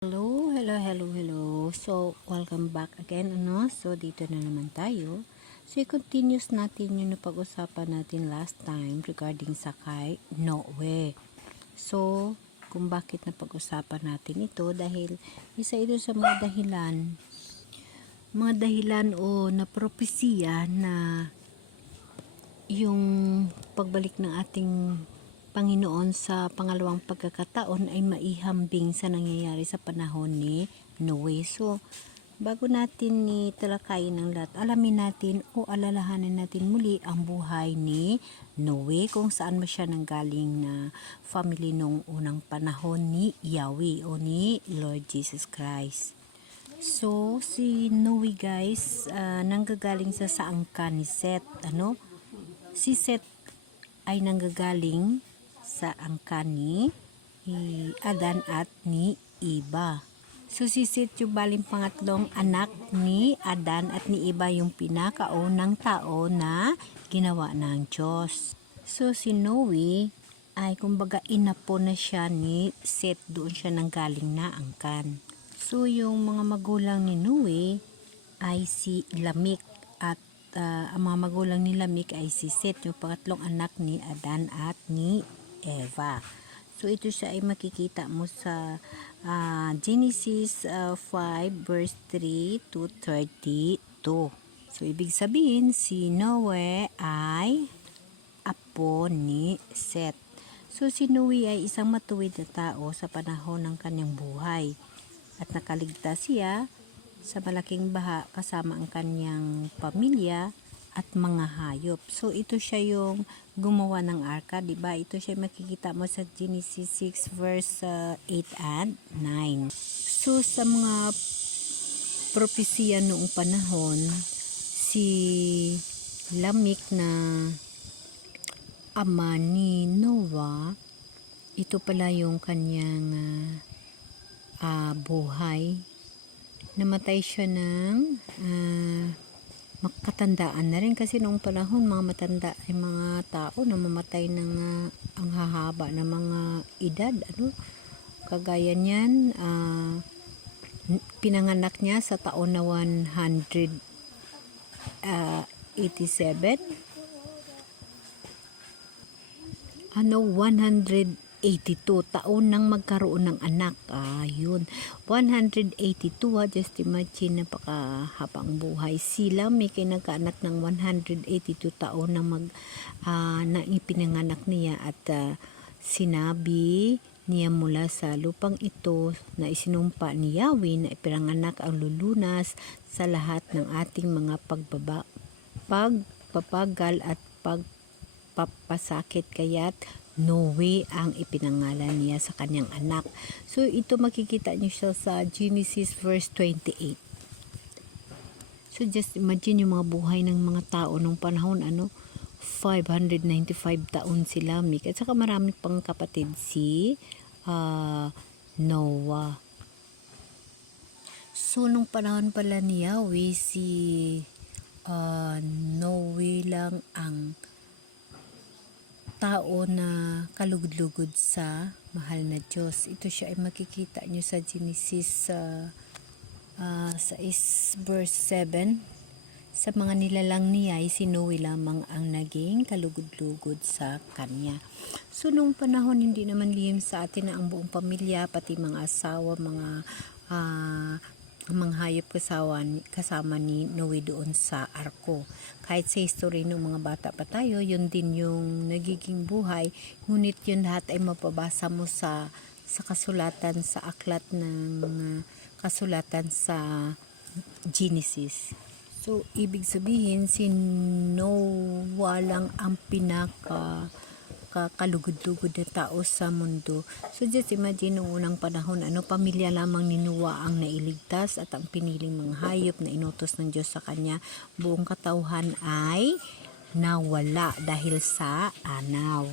Hello. So, welcome back again, So, dito na naman tayo. So, i-continuous natin yung napag-usapan natin last time regarding sa kay Noe. So, kung bakit napag-usapan natin ito, dahil isa ito sa mga dahilan o na propesiya na yung pagbalik ng ating Panginoon sa pangalawang pagkakataon ay maihambing sa nangyayari sa panahon ni Noe. So, bago natin talakayin ang lahat, alamin natin o alalahanin natin muli ang buhay ni Noe, kung saan ba siya nanggaling na family nung unang panahon ni Yahweh o ni Lord Jesus Christ. So, si Noe guys, nanggagaling sa angkan ni Seth. Si Seth ay nanggagaling sa angkan ni Adan at ni Eva. So si Seth yung baling pangatlong anak ni Adan at ni Eva, yung pinakaunang tao na ginawa ng Diyos. So si Noe ay kumbaga inapo na siya ni Seth, doon siya nanggaling na angkan. So yung mga magulang ni Noe ay si Lamik at ang mga magulang ni Lamik ay si Seth, yung pangatlong anak ni Adan at ni Eva. So ito siya ay makikita mo sa Genesis 5 verse 3 to 32. So ibig sabihin si Noe ay apo ni Seth. So si Noe ay isang matuwid na tao sa panahon ng kanyang buhay at nakaligtas siya sa malaking baha kasama ang kanyang pamilya at mga hayop. So ito siya yung gumawa ng arka, 'di ba? Ito siya makikita mo sa Genesis 6 verse 8 and 9. So sa mga propesiya noong panahon, si Lamik na ama ni Noah, ito pala yung kanyang buhay. Namatay siya ng makatandaan na rin, kasi noong panahon mga matanda ay mga tao na mamatay ng ang hahaba ng mga edad, kagaya niyan, pinanganak niya sa taon na 187, 182 taon nang magkaroon ng anak. Yun. 182, just imagine, napakahabang buhay. Sila may kinagkaanak ng 182 taon na ipinanganak niya at sinabi niya mula sa lupang ito na isinumpa ni Yahweh na ipinanganak ang lulunas sa lahat ng ating mga pagpapagal at pagpapasakit, kaya't Noe ang ipinangalan niya sa kanyang anak. So ito makikita niyo siya sa Genesis verse 28. So just imagine yung mga buhay ng mga tao nung panahon, 595 taon si Lamik, at saka marami pang kapatid si Noah. So nung panahon pala ni Yahweh, si Noe lang ang tao na kalugod-lugod sa mahal na Diyos. Ito siya ay makikita nyo sa Genesis 6 verse 7. Sa mga nilalang niya ay si Noe lamang ang naging kalugod-lugod sa kanya. So nung panahon, hindi naman lihim sa atin na ang buong pamilya, pati mga asawa, mga hayop kasama ni Noe doon sa arko. Kahit sa history ng mga bata pa tayo, yun din yung nagiging buhay, ngunit yun lahat ay mapabasa mo sa kasulatan, sa aklat ng kasulatan sa Genesis. So ibig sabihin, si Noah lang ang kalugod-lugod na tao sa mundo. So just imagine, noong unang panahon, pamilya lamang ni Noah ang nailigtas at ang piniling mga hayop na inutos ng Diyos sa kanya, buong katauhan ay nawala dahil sa anaw.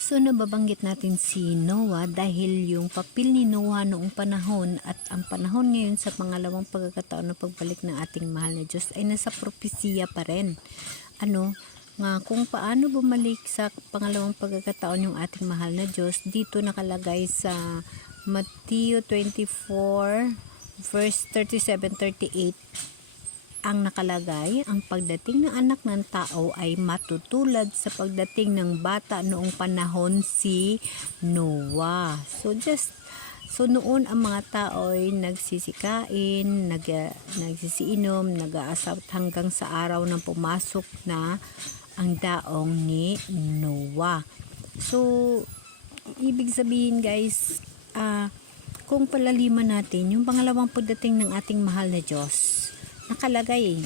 So nababanggit natin si Noah dahil yung papel ni Noah noong panahon at ang panahon ngayon sa pangalawang pagkakataon ng pagbalik ng ating mahal na Diyos ay nasa propesiya pa rin. Nga kung paano bumalik sa pangalawang pagkakataon yung ating mahal na Diyos, dito nakalagay sa Matthew 24 verse 37-38 ang nakalagay, ang pagdating ng anak ng tao ay matutulad sa pagdating ng bata noong panahon si Noah. So noon ang mga tao ay nagsisikain, nagsisiinom, nag-aasawat hanggang sa araw ng pumasok na ang daong ni Noah. So ibig sabihin guys, kung palaliman natin yung pangalawang pagdating ng ating mahal na Diyos, nakalagay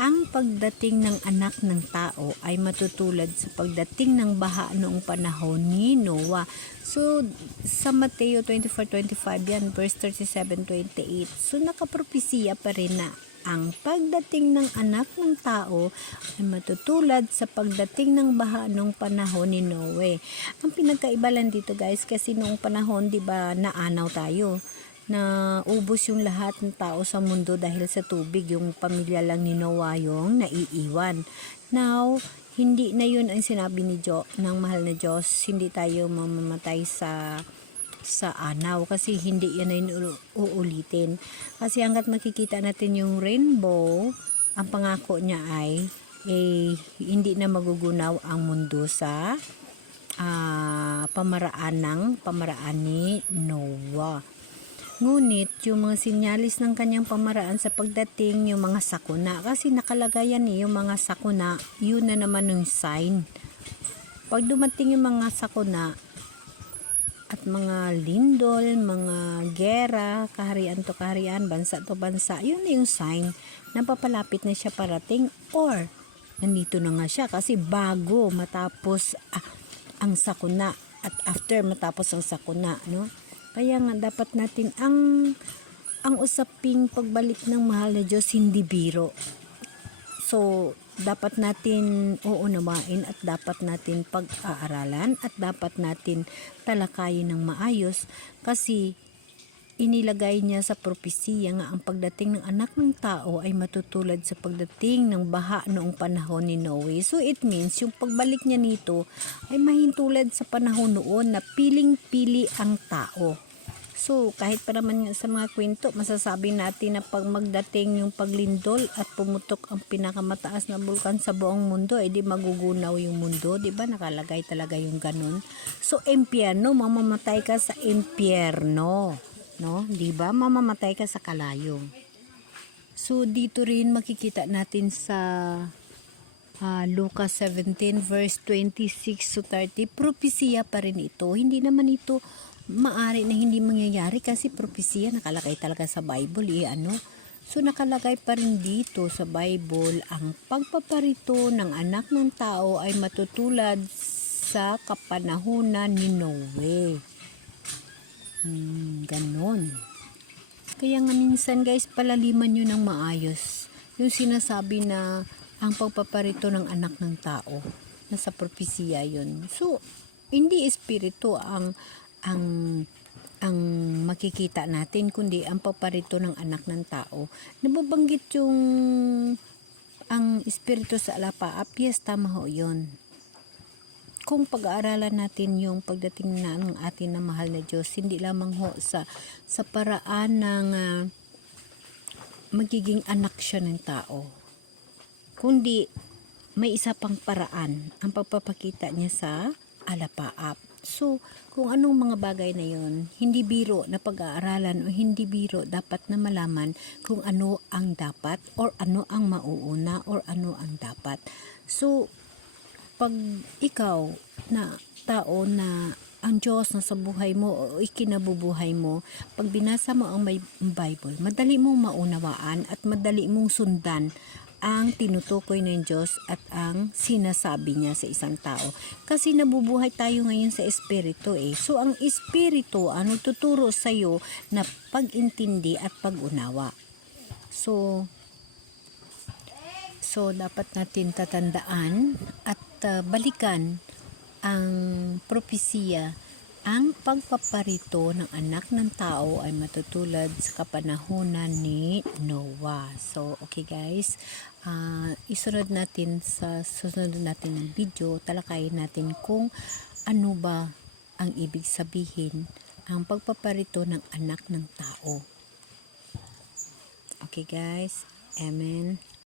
ang pagdating ng anak ng tao ay matutulad sa pagdating ng baha noong panahon ni Noah. So sa Mateo 24:25 yan, verse 37-28. So nakapropesiya pa rin na ang pagdating ng anak ng tao ay matutulad sa pagdating ng baha noong panahon ni Noe. Ang pinagkaiba lang dito guys, kasi noong panahon, di ba, naanaw tayo, na ubos yung lahat ng tao sa mundo dahil sa tubig, yung pamilya lang ni Noah yung naiiwan. Now, hindi na yun ang sinabi ni ng mahal na Diyos, hindi tayo mamamatay sa anaw, kasi hindi yan na yun uulitin. Kasi hanggat makikita natin yung rainbow, ang pangako niya ay hindi na magugunaw ang mundo sa pamaraan ni Noah. Ngunit yung mga sinyalis ng kanyang pamaraan sa pagdating, yung mga sakuna, kasi nakalagay yan yung mga sakuna, yun na naman yung sign. Pag dumating yung mga sakuna at mga lindol, mga gera, kaharian to kaharian, bansa to bansa, yun na yung sign na papalapit na siya parating, or nandito na nga siya, kasi bago matapos ang sakuna at after matapos ang sakuna, no? Kaya nga dapat natin ang usaping pagbalik ng mahal na Diyos hindi biro. So dapat natin uunawain at dapat natin pag-aaralan at dapat natin talakayin ng maayos, kasi inilagay niya sa propesiya nga ang pagdating ng anak ng tao ay matutulad sa pagdating ng baha noong panahon ni Noe. So it means yung pagbalik niya nito ay mahintulad sa panahon noon na piling-pili ang tao. So kahit pa naman sa mga kwento, masasabi natin na pag magdating yung paglindol at pumutok ang pinakamataas na bulkan sa buong mundo, di magugunaw yung mundo, di ba? Nakalagay talaga yung ganun. So impyerno, mamamatay ka sa impyerno, no? Di ba? Mamamatay ka sa kalayo. So dito rin makikita natin sa Lucas 17 verse 26-30, propesiya pa rin ito. Hindi naman ito maari na hindi mangyayari, kasi propesiya nakalagay talaga sa Bible, So nakalagay pa rin dito sa Bible, ang pagpaparito ng anak ng tao ay matutulad sa kapanahunan ni Noe. Ganon. Kaya nga minsan guys, palaliman nyo ng maayos yung sinasabi na ang pagpaparito ng anak ng tao, nasa propesiya yun. So hindi espiritu ang makikita natin, kundi ang paparito ng anak ng tao. Nababanggit yung ang espiritu sa alapaap, yes, tama ho yun. Kung pag-aaralan natin yung pagdating na ng atin na mahal na Diyos, hindi lamang ho sa paraan ng magiging anak siya ng tao, kundi may isa pang paraan ang pagpapakita niya sa alapaap. So, kung anong mga bagay na yon, hindi biro na pag-aaralan o hindi biro dapat na malaman kung ano ang dapat or ano ang mauuna or ano ang dapat. So, pag ikaw na tao na ang Diyos na sa buhay mo o ikinabubuhay mo, pag binasa mo ang Bible, madali mong maunawaan at madali mong sundan ang tinutukoy ng Diyos at ang sinasabi niya sa isang tao. Kasi nabubuhay tayo ngayon sa espiritu So ang espiritu ang nagtuturo sa iyo na pag-intindi at pag-unawa. So dapat natin tatandaan at balikan ang propesiya. Ang pagpaparito ng anak ng tao ay matutulad sa kapanahunan ni Noah. So, okay guys, isunod natin sa susunod natin ng video, talakayin natin kung ano ba ang ibig sabihin ang pagpaparito ng anak ng tao. Okay guys, amen.